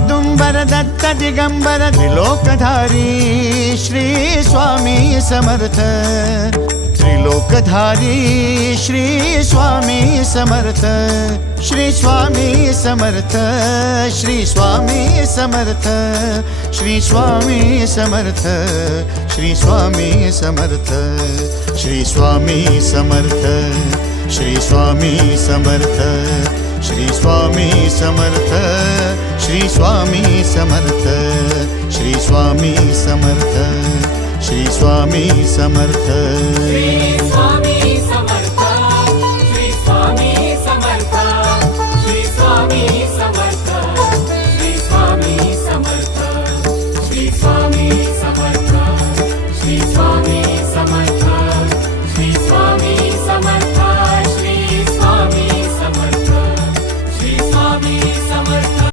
Audumbar Datta Digambar त्रिलोकधारी Shri Swami Samarth त्रिलोकधारी Shri Swami Samarth Shri Swami Samarth Shri Swami Samarth Shri Swami Samarth Shri Swami Samarth Shri Swami Samarth Shri Swami Samarth Shri Swami Samarth Shri Swami Samarth Shri Swami Samarth Shri Swami Samarth